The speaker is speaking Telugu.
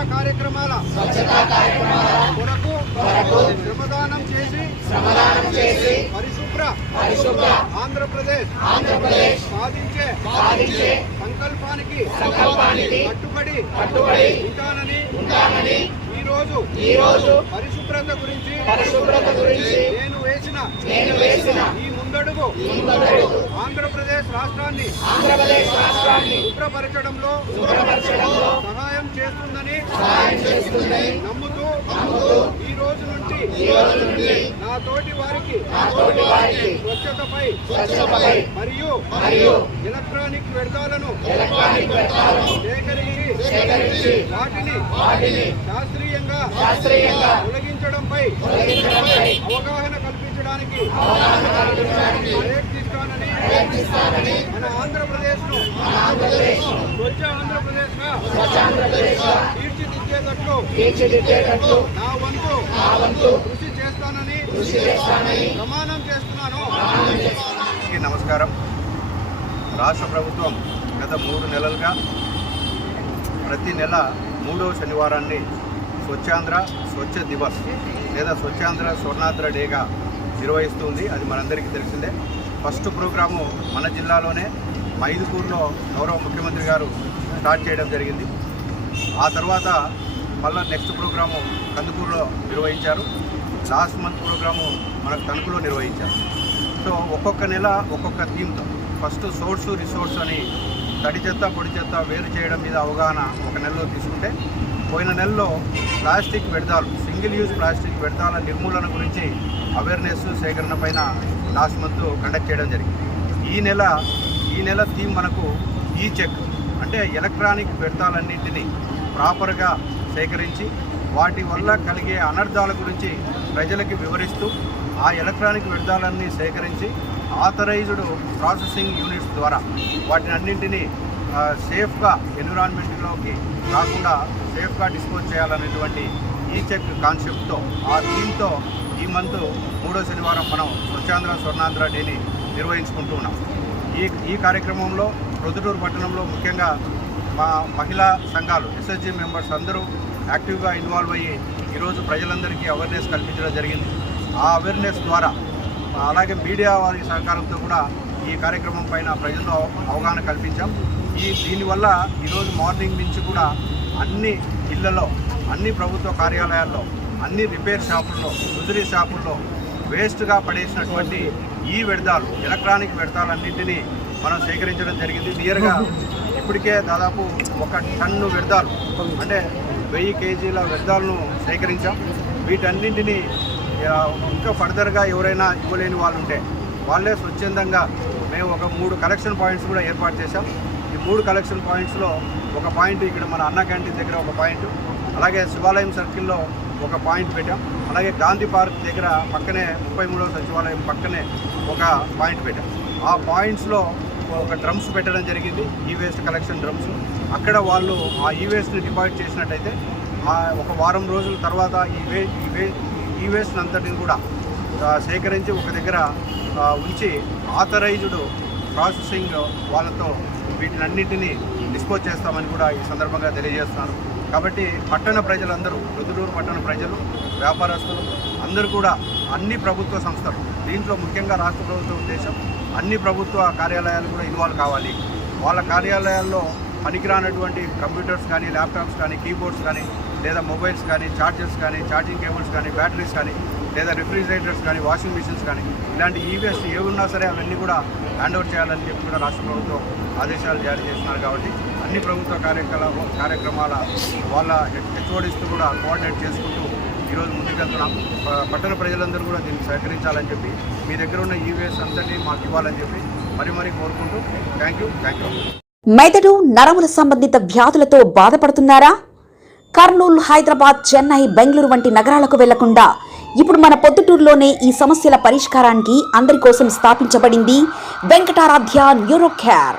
స్వచ్ఛతా కార్యక్రమాల కొరకు శ్రమదానం చేసి పరిశుభ్ర ఆంధ్రప్రదేశ్ సాధించే సంకల్పానికి కట్టుబడి ఉంటానని ఈ రోజు పరిశుభ్రత గురించి పరిశుభ్రత గురించి నేను వేసిన నేను వేసిన ఈ ముందడుగు. ఆంధ్రప్రదేశ్ రాష్ట్రాన్ని శుభ్రపరచడంలో సహాయం చేస్తుందని నమ్ముతూ ఈ రోజు నుండి నా తోటి వారికి స్వచ్ఛతపై మరియు మరియు ఎలక్ట్రానిక్ వ్యర్థాలను సేకరించి వాటిని శాస్త్రీయంగా తొలగించడంపై అవగాహన కల్పించడానికి అవగాహన కల్పించడానికి ప్రయత్నిస్తానని ప్రయత్నిస్తానని మన ఆంధ్రప్రదేశ్ను స్వచ్ఛ ఆంధ్రప్రదేశ్ తీర్చిదిద్దేటట్లు తీర్చిదిద్దేటట్లు నా వంతు నా వంతు కృషి చేస్తానని కృషి చేస్తానని ప్రమాణం చేస్తున్నాను. నమస్కారం. రాష్ట్ర ప్రభుత్వం గత మూడు నెలలుగా ప్రతి నెల మూడవ శనివారాన్ని స్వచ్ఛాంధ్ర స్వచ్ఛ దివస్ లేదా స్వచ్ఛాంధ్ర స్వర్ణాంధ్ర డేగా నిర్వహిస్తుంది. అది మనందరికీ తెలిసిందే. ఫస్ట్ ప్రోగ్రాము మన జిల్లాలోనే మైదుపూర్లో గౌరవ ముఖ్యమంత్రి గారు స్టార్ట్ చేయడం జరిగింది. ఆ తర్వాత మళ్ళీ నెక్స్ట్ ప్రోగ్రాము కందుకూరులో నిర్వహించారు. లాస్ట్ మంత్ ప్రోగ్రాము మనకు తణుకులో నిర్వహించారు. సో ఒక్కొక్క నెల ఒక్కొక్క థీమ్తో. ఫస్ట్ సోర్స్ రిసోర్స్ అని తడి చెత్త పొడి చెత్త వేరు చేయడం మీద అవగాహన ఒక నెలలో తీసుకుంటే పోయిన నెలలో ప్లాస్టిక్ వ్యర్థాలు సింగిల్ యూజ్ ప్లాస్టిక్ వ్యర్థాల నిర్మూలన గురించి అవేర్నెస్ సేకరణ పైన లాస్ట్ మంత్ కండక్ట్ చేయడం జరిగింది. ఈ నెల ఈ నెల థీమ్ మనకు ఈ చెక్ అంటే ఎలక్ట్రానిక్ వ్యర్థాలన్నింటినీ ప్రాపర్గా సేకరించి వాటి వల్ల కలిగే అనర్థాల గురించి ప్రజలకి వివరిస్తూ ఆ ఎలక్ట్రానిక్ వ్యర్థాలన్నీ సేకరించి ఆథరైజ్డ్ ప్రాసెసింగ్ యూనిట్స్ ద్వారా వాటిని అన్నింటినీ సేఫ్గా ఎన్విరాన్మెంట్లోకి రాకుండా సేఫ్గా డిస్పోజ్ చేయాలనేటువంటి ఈ చెక్ కాన్సెప్ట్తో ఆ థీమ్తో ఈ మంత్ మూడో శనివారం మనం స్వచ్ఛాంధ్ర స్వర్ణాంధ్ర డేని నిర్వహించుకుంటూ ఉన్నాం. ఈ ఈ కార్యక్రమంలో ప్రొద్దుటూరు పట్టణంలో ముఖ్యంగా మా మహిళా సంఘాలు ఎస్ఎస్జి మెంబర్స్ అందరూ యాక్టివ్గా ఇన్వాల్వ్ అయ్యి ఈరోజు ప్రజలందరికీ అవేర్నెస్ కల్పించడం జరిగింది. ఆ అవేర్నెస్ ద్వారా అలాగే మీడియా వారి సహకారంతో కూడా ఈ కార్యక్రమం పైన ప్రజల్లో అవగాహన కల్పించాం. ఈ దీనివల్ల ఈరోజు మార్నింగ్ నుంచి కూడా అన్ని ఇళ్ళలో అన్ని ప్రభుత్వ కార్యాలయాల్లో అన్ని రిపేర్ షాపుల్లో కుదిరి షాపుల్లో వేస్ట్గా పడేసినటువంటి ఈ వ్యర్థాలు ఎలక్ట్రానిక్ వ్యర్థాలన్నింటినీ మనం సేకరించడం జరిగింది. నియర్గా ఇప్పటికే దాదాపు ఒక టన్ను వ్యర్థాలు అంటే వెయ్యి కేజీల వ్యర్థాలను సేకరించాం. వీటన్నింటినీ ఇంకా ఫర్దర్గా ఎవరైనా ఇవ్వలేని వాళ్ళు ఉంటే వాళ్ళే స్వచ్ఛందంగా మేము ఒక మూడు కలెక్షన్ పాయింట్స్ కూడా ఏర్పాటు చేశాం. ఈ మూడు కలెక్షన్ పాయింట్స్లో ఒక పాయింట్ ఇక్కడ మన అన్న క్యాంటీన్ దగ్గర ఒక పాయింట్ అలాగే శివాలయం సర్కిల్లో ఒక పాయింట్ పెట్టాం. అలాగే గాంధీ పార్క్ దగ్గర పక్కనే ముప్పై మూడవ సచివాలయం పక్కనే ఒక పాయింట్ పెట్టాం. ఆ పాయింట్స్లో ఒక డ్రమ్స్ పెట్టడం జరిగింది. ఈ వేస్ట్ కలెక్షన్ డ్రమ్స్. అక్కడ వాళ్ళు ఆ ఈ వేస్ట్ని డిపాజిట్ చేసినట్టయితే ఒక వారం రోజుల తర్వాత ఈ వే ఈ వే ఈ వేస్ట్ అంతటిని కూడా సేకరించి ఒక దగ్గర ఉంచి ఆథరైజ్డ్ ప్రాసెసింగ్ వాళ్ళతో వీటినన్నింటినీ డిస్పోజ్ చేస్తామని కూడా ఈ సందర్భంగా తెలియజేస్తున్నాను. కాబట్టి పట్టణ ప్రజలందరూ రుదురూరు పట్టణ ప్రజలు వ్యాపారస్తులు అందరూ కూడా అన్ని ప్రభుత్వ సంస్థలు దీంట్లో ముఖ్యంగా రాష్ట్ర ప్రభుత్వ ఉద్దేశం అన్ని ప్రభుత్వ కార్యాలయాలు కూడా ఇన్వాల్వ్ కావాలి. వాళ్ళ కార్యాలయాల్లో పనికిరానటువంటి కంప్యూటర్స్ కానీ ల్యాప్టాప్స్ కానీ కీబోర్డ్స్ కానీ లేదా మొబైల్స్ కానీ ఛార్జర్స్ కానీ ఛార్జింగ్ కేబుల్స్ కానీ బ్యాటరీస్ కానీ లేదా రిఫ్రిజిరేటర్స్ కానీ వాషింగ్ మిషన్స్ కానీ ఇలాంటి ఈవీఎస్ ఏ ఉన్నా సరే అవన్నీ కూడా హ్యాండ్ ఓవర్ చేయాలని చెప్పి కూడా రాష్ట్ర ప్రభుత్వం ఆదేశాలు జారీ చేస్తున్నారు కాబట్టి అన్ని ప్రభుత్వ కార్యకలాప కార్యక్రమాల వాళ్ళ హెచ్ఓడిస్తూ కూడా కోఆర్డినేట్ చేసుకుంటూ ఈరోజు ముందుకెళ్తున్నాం. పట్టణ ప్రజలందరూ కూడా దీన్ని సహకరించాలని చెప్పి మీ దగ్గర ఉన్న ఈవీఎస్ అంతటి మాకు ఇవ్వాలని చెప్పి మరీ మరీ కోరుకుంటూ థ్యాంక్ యూ థ్యాంక్ యూ. మెదడు నరముల సంబంధిత వ్యాధులతో బాధపడుతున్నారా? కర్నూలు హైదరాబాద్ చెన్నై బెంగళూరు వంటి నగరాలకు వెళ్ళకుండా ఇప్పుడు మన పొద్దుటూరులోనే ఈ సమస్యల పరిష్కారానికి అందరి కోసం స్థాపించబడింది వెంకటారాధ్య న్యూరో కేర్